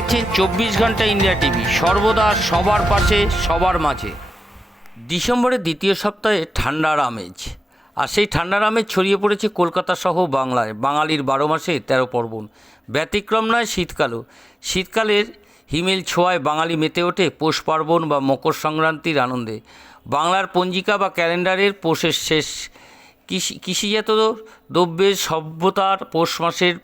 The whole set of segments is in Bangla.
দেখছেন চব্বিশ ঘণ্টা ইন্ডিয়া টিভি। সর্বদা সবার পাশে, সবার মাঝে। ডিসেম্বরের দ্বিতীয় সপ্তাহে ঠান্ডার আমেজ। আর সেই ঠান্ডার আমেজ ছড়িয়ে পড়েছে কলকাতা সহ বাংলায়। বাঙালির বারো মাসে তেরো পার্বণ। ব্যতিক্রম নয় শীতকালও। শীতকালের হিমেল ছোঁয়ায় বাঙালি মেতে ওঠে পৌষ পার্বণ বা মকর সংক্রান্তির আনন্দে। বাংলার পঞ্জিকা বা ক্যালেন্ডারের পৌষের শেষ কৃষি, কৃষিজাত দ্রব্যের সভ্যতার পৌষ মাসের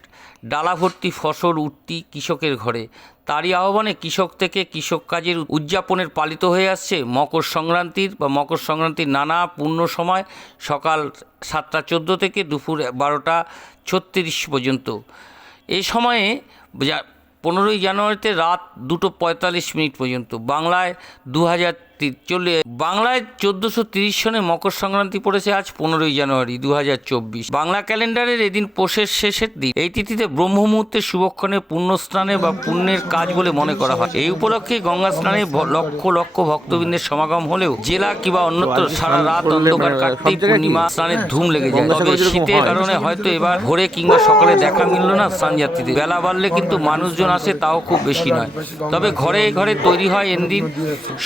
ডালা ভর্তি ফসল উঠতি কৃষকের ঘরে। তারই আহ্বানে কৃষক থেকে কৃষক কাজের উদযাপনের পালিত হয়ে আসছে মকর সংক্রান্তির বা মকর সংক্রান্তির নানা পূর্ণ সময় সকাল সাতটা চোদ্দ থেকে দুপুর বারোটা ছত্রিশ পর্যন্ত। এই সময়ে পনেরোই জানুয়ারিতে রাত দুটো পঁয়তাল্লিশ মিনিট পর্যন্ত। বাংলায় দু হাজার চল্লিশ বাংলায় চোদ্দোশো তিরিশ সনে মকর সংক্রান্তি পড়েছে আজ পনেরোই জানুয়ারি দু হাজার চব্বিশ। বাংলা ক্যালেন্ডারের এদিন পোষের শেষের দিন। এই তিথিতে ব্রহ্ম মুহূর্তে শুভক্ষণে পুণ্য স্নানে বা পুণ্যের কাজ বলে মনে করা হয়। এই উপলক্ষে গঙ্গা স্নানে লক্ষ লক্ষ ভক্তবৃন্দের সমাগম হলেও জেলা কিংবা অন্যত্র সারা রাত অন্ধকার কাটতেই পূর্ণিমা স্নানের ধুম লেগে যায়। তবে শীতের কারণে হয়তো এবার ভোরে কিংবা সকালে দেখা মিলল না স্নানযাত্রীদের বেলা বাড়লে কিন্তু মানুষজন আসে তাও খুব বেশি নয়। তবে ঘরে ঘরে তৈরি হয় এদিন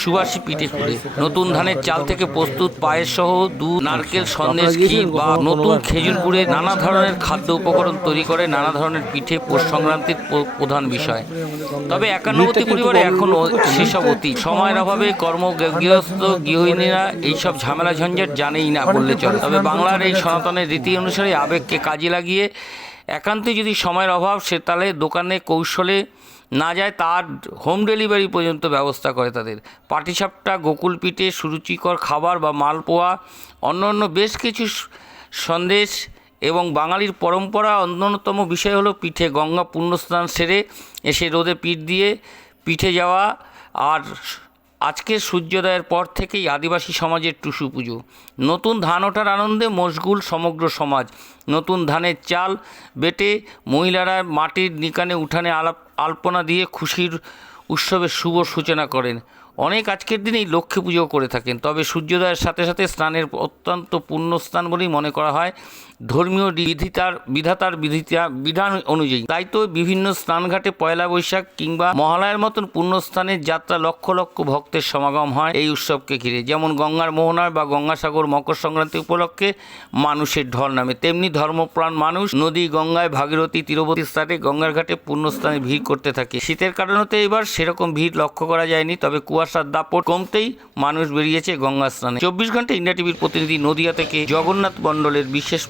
সুবাসী পিঠে করে নতুন ধানের চাল থেকে প্রস্তুত পায়েস সহ দুধ নারকেল সন্দেশ ক্ষীর বা নতুন খেজুর গুড়ে নানা ধরনের খাদ্য উপকরণ তৈরি করে নানা ধরনের পিঠে পৌষ সংক্রান্তির প্রধান বিষয়। তবে একান্নবর্তী পরিবারে এখনও সেসব অতীত। সময়ের অভাবে কর্ম গৃহস্থ গৃহিণীরা এইসব ঝামেলা ঝঞ্ঝাট জানেই না বললে চলে। তবে বাংলার এই সনাতনের রীতি অনুসারে আবেগকে কাজে লাগিয়ে একান্তই যদি সময়ের অভাব, সে তাহলে দোকানে কৌশলে না যায়, তার হোম ডেলিভারি পর্যন্ত ব্যবস্থা করে তাদের। পাটিসাপটা গোকুল পিঠে সুরুচিকর খাবার বা মালপোয়া অন্য অন্য বেশ কিছু সন্দেশ এবং বাঙালির পরম্পরা অন্যতম বিষয় হলো পিঠে গঙ্গা পুণ্যস্নান সেরে এসে রোদে পিঠ দিয়ে পিঠে যাওয়া আর আজকে সূর্যোদয়ের পর থেকেই আদিবাসী সমাজের টুসু পুজো। নতুন ধান ওঠার আনন্দে মশগুল সমগ্র সমাজ। নতুন ধানের চাল বেটে মহিলারা মাটির নিকানে উঠানে আলাপ, আলপনা দিয়ে খুশির উৎসবের শুভ সূচনা করেন। অনেক আজকের দিনেই লক্ষ্মী পুজো করে থাকেন। তবে সূর্যোদয়ের সাথে সাথে স্নানের অত্যন্ত পুণ্য স্থান বলেই মনে করা হয়। ধর্মীয় বিধিতার বিধাতার বিধিতা বিধান অনুযায়ী তাই তো বিভিন্ন স্নানঘাটে পয়লা বৈশাখ কিংবা মহালয়ার মতন পুণ্যস্থানের যাত্রা লক্ষ লক্ষ ভক্তের সমাগম হয় এই উৎসবকে ঘিরে। যেমন গঙ্গার মোহনার বা গঙ্গাসাগর মকর সংক্রান্তি উপলক্ষে মানুষের ঢল নামে। তেমনি ধর্মপ্রাণ মানুষ নদী, গঙ্গায় ভাগীরথী তীরবর্তী স্থানে গঙ্গার ঘাটে পুণ্যস্থানে ভিড় করতে থাকে। শীতের কারণেতে এবার সেরকম ভিড় লক্ষ্য করা যায়নি, তবে কুয়াশার দাপট কমতেই মানুষ বেরিয়েছে গঙ্গা স্নানে। চব্বিশ ঘণ্টা ইন্ডিয়া টিভির প্রতিনিধি নদিয়া থেকে জগন্নাথ মণ্ডলের বিশেষ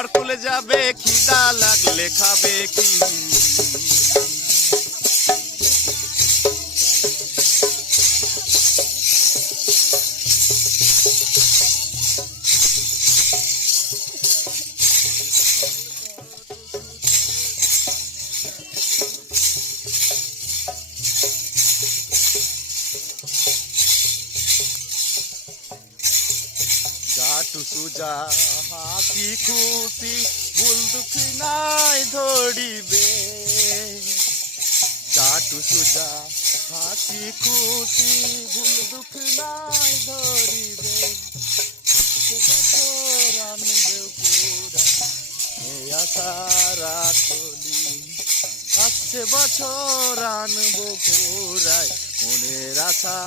খাবার খুলে যাবে খিদা লাগলে খাবে কি? সুজা হাসি খুশি, ভুল দুঃখ নাই ধরিবে। জাটু সুজা হাসি খুশি, ভুল দুঃখ নাই ধরিবে। সে বছর আনবেও পুরা এই আশা রাখলি আসছে বছর আনব ঘোরায় মনের আশা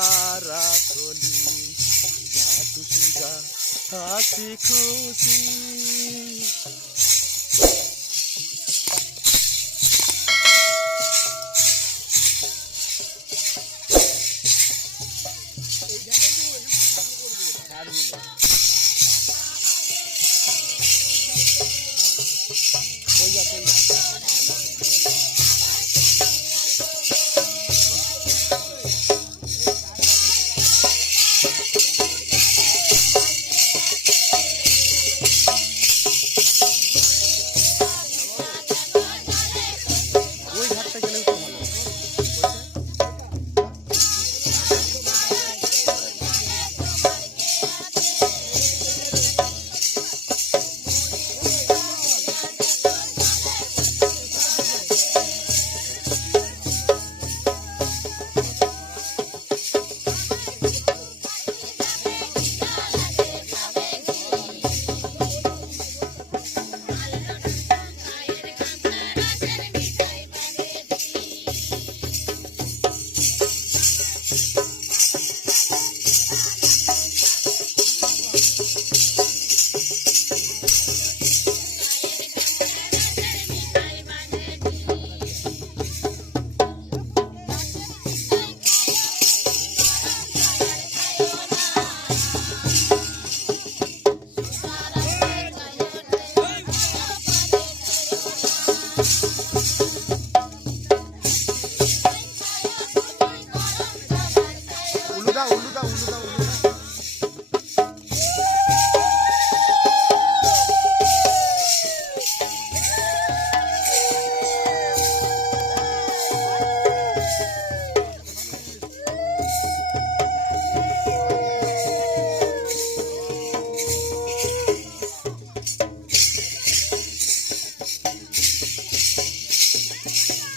রাখলি সুজা খুশি।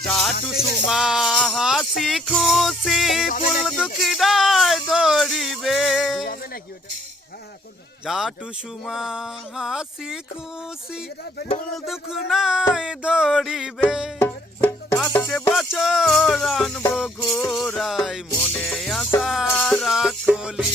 চাটু সুমা হাসি খুশি ফুল দুঃখী ডায় ধরিবে জাটু সুমা হাসি খুশি ফুল দুঃখ নাই ধরিবে আসছে বছর আনব ঘোরাই মনে আশা রাখলি